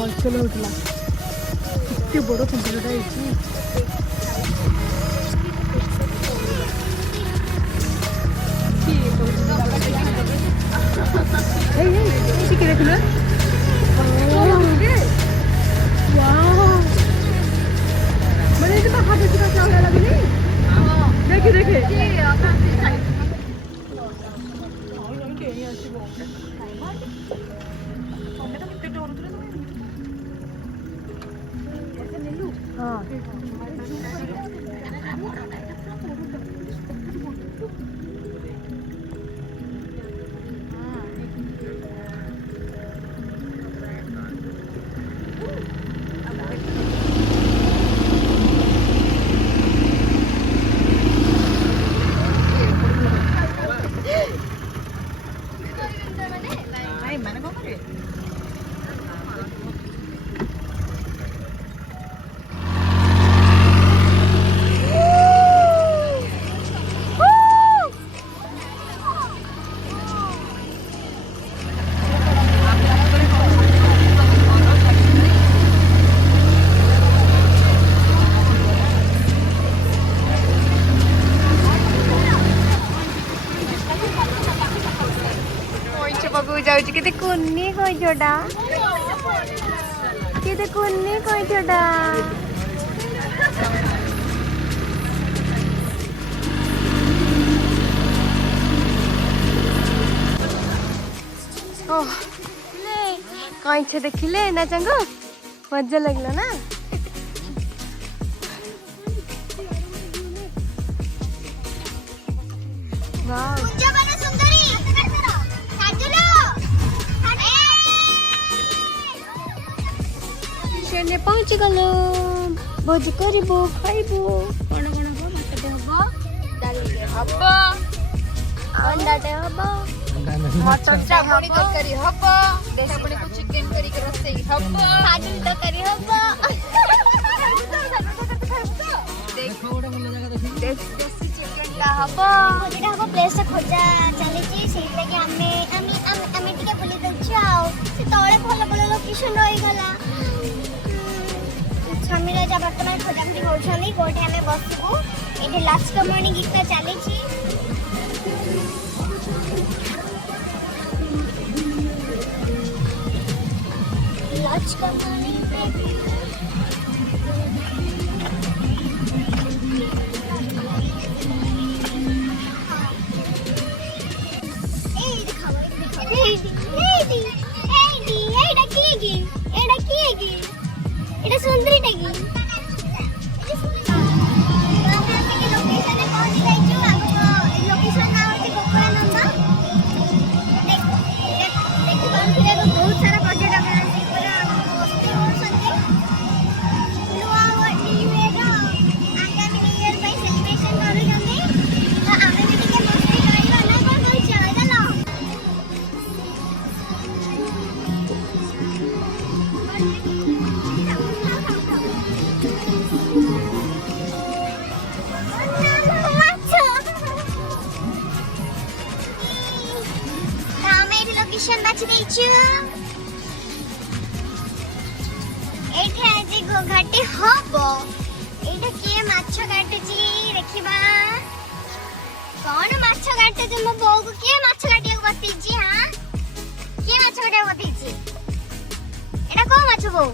हलचल होता इतने बड़ कुंडलटा देखे देखे जाऊँ कि कुन्नी कईटा कि कुन्नी कईटा कईछ देखिले ना चंगो मजा लगला ना पहुंची गलो भोज करबो खाइबो कोन कोन हो मटटे हबो डालटे हबो अंडाटे हबो मटन चापणी तरकारी हबो देशपणी को चिकन करी के रसई हबो साजन तरकारी हबो देखो ओडा भल जगह देसी चिकन का हबो जेटा हबो प्लेस खोजा चली छी सेटा के हमें टिके बोली दछाओ से तळे भल भल लोकेशन रही गला समीरा जा वर्तमान खोजाखोजी होछनी कोठे हमें बसबू एठी लास्ट कमणी गीत चली छी এটা সুন্দরীটা কি बहुत सारा पर्यटक লোকেশন বাছি দিয়েছি এইটা আজ ঘাটে হব এইটা কিଏ মাছ কাটୁଛି ଦେଖିବା କଣ ମାଛ କାଟୁଛି ମୋ ବୋଉକୁ କିଏ ମାଛ କାଟିବାକୁ ବତେଇଛି ହାଁ କିଏ ମାଛ କାଟିବାକୁ ବତେଇଛି ଏଟା କୋଉ ମାଛ ବୋଉ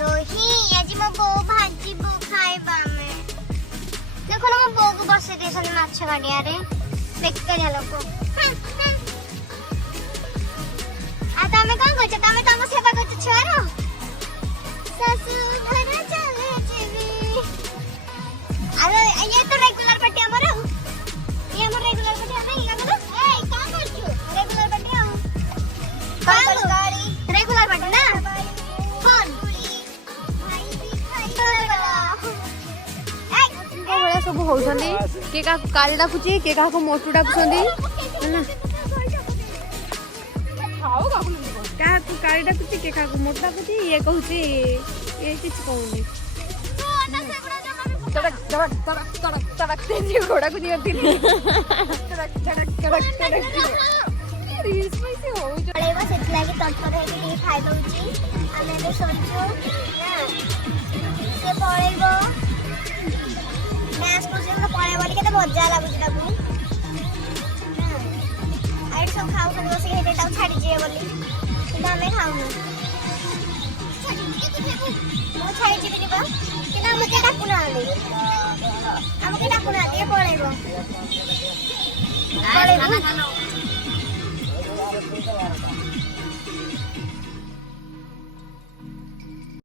ରୋହି ଆଜି ମୋ ବୋଉ ଭାଜିବ ଖାଇବା ଆମେ ଦେଖୁନ ମୋ ବୋଉକୁ ବସେଇ ଦେଇଛନ୍ତି ମାଛ କାଟିବାରେ ବେକାରିଆ ଲୋକ ଆଉ ତମେ କଣ କରୁଛ ତମେ ତମ ସେବା କରୁଛ ଛୁଆର ଶାଶୁ ଘର ଚାଲେ ଯିବି ଆରେ ଇଏ ତ ରେଗୁଲାର ପାର୍ଟି ଆମର ଇଏ ଆମର ରେଗୁଲାର ପାର୍ଟି ଆମେ ଆମର ଏଇ କଣ କରୁଛୁ ରେଗୁଲାର ପାର୍ଟି ଆଉ କଣ ଗାଡ଼ି ରେଗୁଲାର ପାର୍ଟି ନା ଫୋନ୍ ଏଭଳିଆ ସବୁ ହଉଛନ୍ତି କିଏ କାହାକୁ କାଳି ଡାକୁଛି କିଏ କାହାକୁ ମୋଟୁ ଡାକୁଛନ୍ତି କାହାକୁ କାଳି ଡାକୁଛି କିଏ କାହାକୁ ମୋଟୁ ଡାକୁଛି ଇଏ କହୁଛି ଇଏ କିଛି କହୁନି ଘୋଡ଼ାକୁ ଦିଅନ୍ତି ସେଥିଲାଗି ତରତର ହେଇକି ଟିକେ ଖାଇଦଉଛି ଆମେ ଏବେ ଶୋଇଛୁ ସେ ପଳେଇବ ଡ୍ୟାନ୍ସ କରୁଛି ପଳେଇବ ବୋଲି କେତେ ମଜା ଲାଗୁଛି ତାକୁ ଆଉ ଏଠି ସବୁ ଖାଉଛନ୍ତି ବସିକି ହେଇଠି ତାକୁ ଛାଡ଼ିଯିବେ ବୋଲି କିନ୍ତୁ ଆମେ ଖାଉନୁ ମୁଁ ଛାଡ଼ିଯିବି ଯିବା କିନ୍ତୁ ଆମକୁ ଡାକୁନାହାନ୍ତି ପଳେଇବ ପଳେଇବ